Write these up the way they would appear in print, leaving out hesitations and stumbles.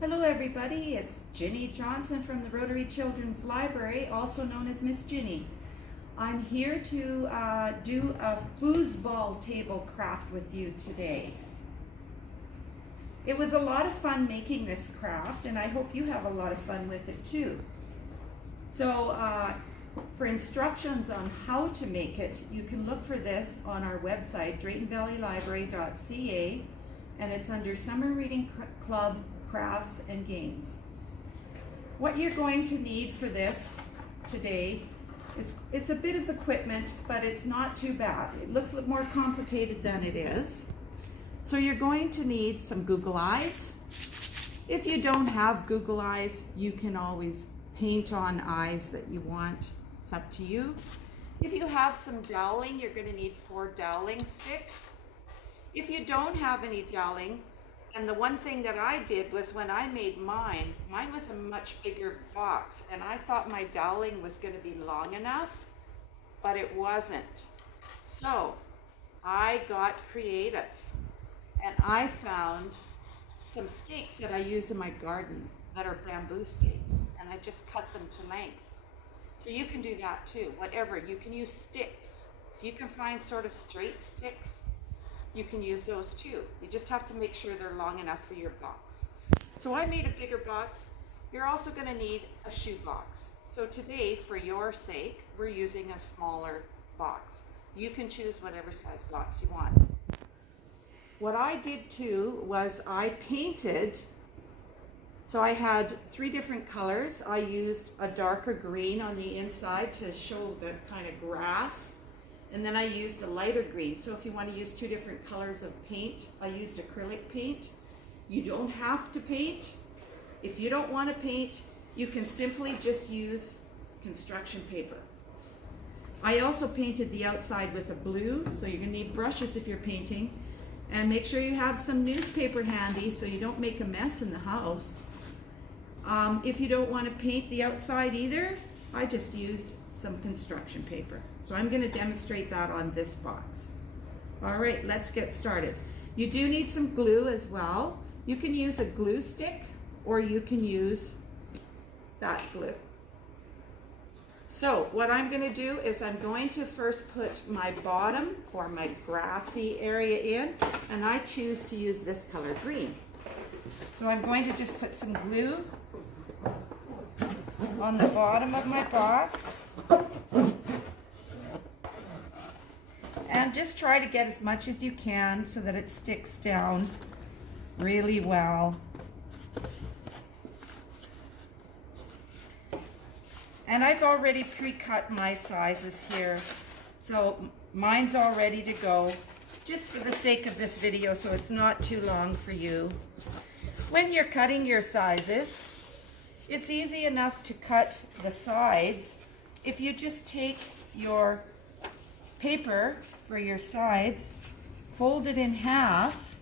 Hello everybody, it's Ginny Johnson from the Rotary Children's Library, also known as Miss Ginny. I'm here to do a foosball table craft with you today. It was a lot of fun making this craft, and I hope you have a lot of fun with it too. So for instructions on how to make it, you can look for this on our website, DVLibrary.ca, and it's under Summer Reading Club Crafts and Games. What you're going to need for this today is, it's a bit of equipment, but it's not too bad. It looks a little more complicated than it is. So you're going to need some Google eyes. If you don't have Google eyes, you can always paint on eyes that you want. It's up to you. If you have some doweling, you're going to need 4 doweling sticks. If you don't have any doweling, and the one thing that I did was when I made mine was a much bigger box, and I thought my doweling was going to be long enough, but it wasn't. So I got creative, and I found some stakes that I use in my garden that are bamboo stakes, and I just cut them to length. So you can do that too, whatever. You can use sticks. If you can find sort of straight sticks, you can use those too. You just have to make sure they're long enough for your box. So I made a bigger box. You're also going to need a shoe box. So today, for your sake, we're using a smaller box. You can choose whatever size box you want. What I did too was I painted, so I had 3 different colors. I used a darker green on the inside to show the kind of grass. And then I used a lighter green. So if you want to use 2 different colors of paint, I used acrylic paint. You don't have to paint. If you don't want to paint, you can simply just use construction paper. I also painted the outside with a blue, so you're going to need brushes if you're painting. And make sure you have some newspaper handy so you don't make a mess in the house. If you don't want to paint the outside either, I just used some construction paper. So I'm going to demonstrate that on this box. All right, let's get started. You do need some glue as well. You can use a glue stick or you can use that glue. So what I'm going to do is I'm going to first put my bottom or my grassy area in, and I choose to use this color, green. So I'm going to just put some glue on the bottom of my box, and just try to get as much as you can so that it sticks down really well. And I've already pre-cut my sizes here, so mine's all ready to go, just for the sake of this video so it's not too long for you. When you're cutting your sizes, it's easy enough to cut the sides. If you just take your paper for your sides, fold it in half,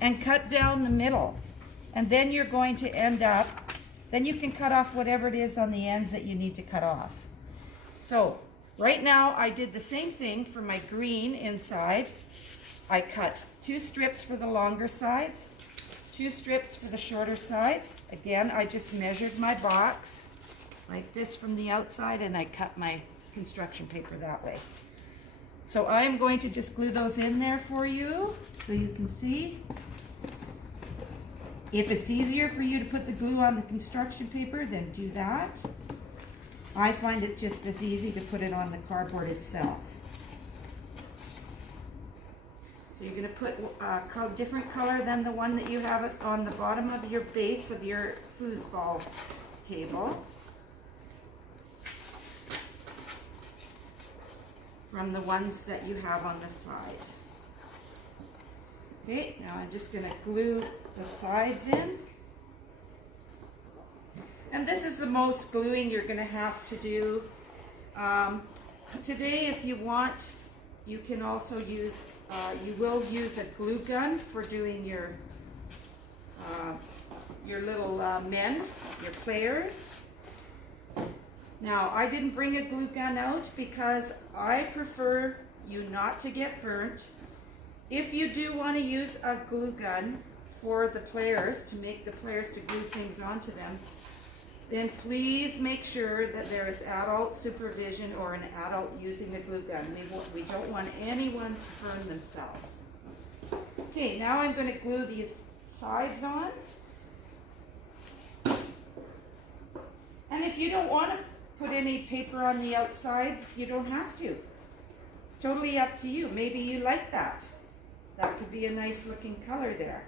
and cut down the middle. And then you're going to end up, then you can cut off whatever it is on the ends that you need to cut off. So right now I did the same thing for my green inside. I cut 2 strips for the longer sides, 2 strips for the shorter sides. Again, I just measured my box like this from the outside, and I cut my construction paper that way. So I'm going to just glue those in there for you so you can see. If it's easier for you to put the glue on the construction paper, then do that. I find it just as easy to put it on the cardboard itself. So you're going to put a different color than the one that you have on the bottom of your base of your foosball table, from the ones that you have on the side. Okay, now I'm just going to glue the sides in. And this is the most gluing you're going to have to do. Today, if you want, you can also use, you will use a glue gun for doing your little men, your players. Now, I didn't bring a glue gun out because I prefer you not to get burnt. If you do want to use a glue gun for the players, to make the players to glue things onto them, then please make sure that there is adult supervision or an adult using the glue gun. We don't want anyone to burn themselves. Okay, now I'm going to glue these sides on. And if you don't want to put any paper on the outsides, you don't have to. It's totally up to you. Maybe you like that. That could be a nice looking color there.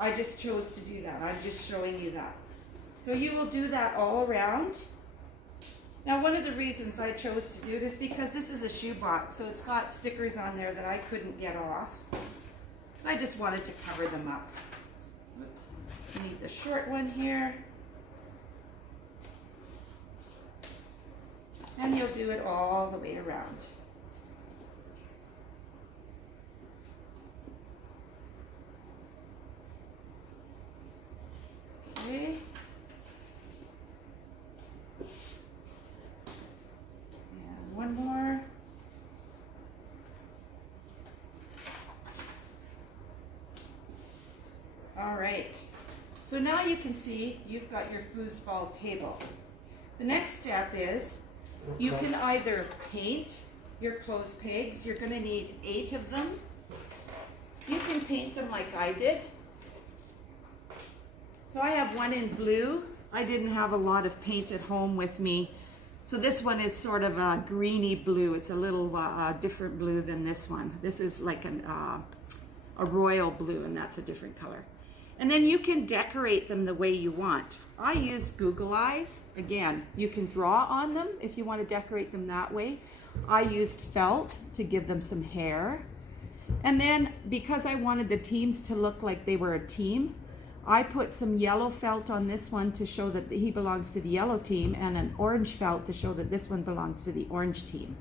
I just chose to do that. I'm just showing you that. So you will do that all around. Now, one of the reasons I chose to do it is because this is a shoebox, so it's got stickers on there that I couldn't get off. So I just wanted to cover them up. Oops. I need the short one here. And you'll do it all the way around. Okay. And one more. All right. So now you can see you've got your foosball table. The next step is you can either paint your clothes pegs. You're going to need 8 of them. You can paint them like I did. So I have one in blue. I didn't have a lot of paint at home with me. So this one is sort of a greeny blue. It's a little different blue than this one. This is like a royal blue, and that's a different color. And then you can decorate them the way you want. I used Google Eyes. Again, you can draw on them if you want to decorate them that way. I used felt to give them some hair. And then because I wanted the teams to look like they were a team, I put some yellow felt on this one to show that he belongs to the yellow team, and an orange felt to show that this one belongs to the orange team.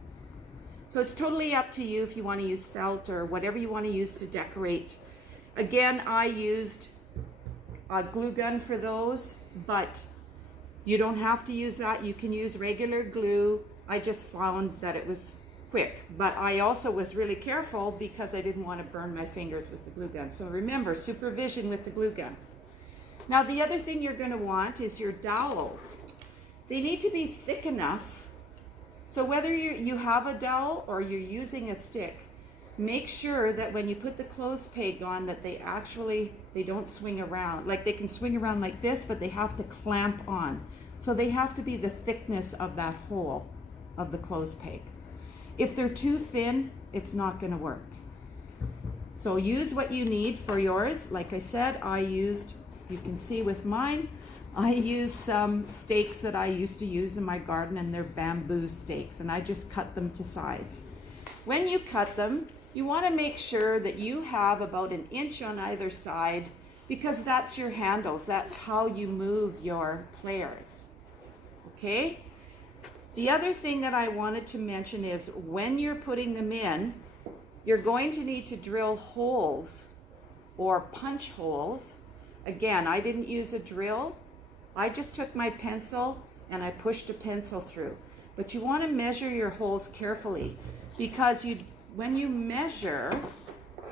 So it's totally up to you if you want to use felt or whatever you want to use to decorate. Again, I used a glue gun for those, but you don't have to use that. You can use regular glue. I just found that it was quick, but I also was really careful because I didn't want to burn my fingers with the glue gun. So remember, supervision with the glue gun. Now the other thing you're going to want is your dowels. They need to be thick enough, so whether you have a dowel or you're using a stick, make sure that when you put the clothes peg on that they don't swing around. Like they can swing around like this, but they have to clamp on. So they have to be the thickness of that hole of the clothes peg. If they're too thin, it's not going to work. So use what you need for yours. Like I said, you can see with mine, I used some stakes that I used to use in my garden, and they're bamboo stakes, and I just cut them to size. When you cut them, you want to make sure that you have about 1 inch on either side, because that's your handles. That's how you move your players. Okay? The other thing that I wanted to mention is when you're putting them in, you're going to need to drill holes or punch holes. Again, I didn't use a drill. I just took my pencil and I pushed a pencil through. But you want to measure your holes carefully, because when you measure,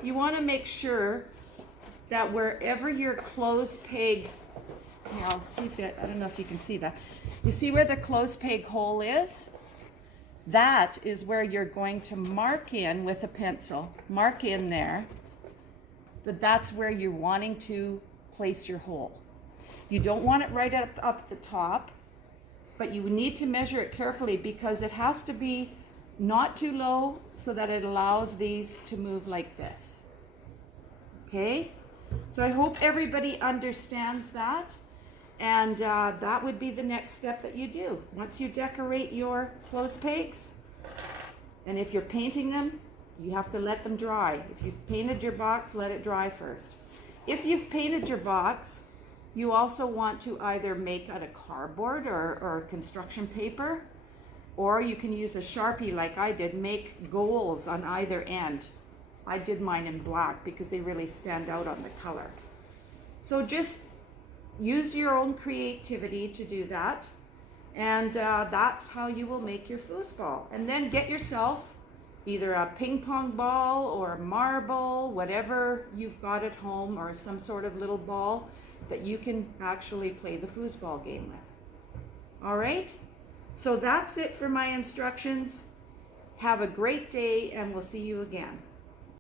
you want to make sure that wherever your clothes peg, I'll see if I don't know if you can see that. You see where the clothes peg hole is? That is where you're going to mark in with a pencil. Mark in there. That's where you're wanting to place your hole. You don't want it right up the top, but you need to measure it carefully, because it has to be not too low so that it allows these to move like this. Okay? So I hope everybody understands that. And that would be the next step that you do. Once you decorate your clothes pegs, and if you're painting them, you have to let them dry. If you've painted your box, let it dry first. If you've painted your box, you also want to either make out of cardboard or construction paper, or you can use a Sharpie like I did, make goals on either end. I did mine in black because they really stand out on the color. So just use your own creativity to do that, and that's how you will make your foosball. And then get yourself either a ping pong ball or a marble, whatever you've got at home, or some sort of little ball that you can actually play the foosball game with. All right? So that's it for my instructions. Have a great day, and we'll see you again.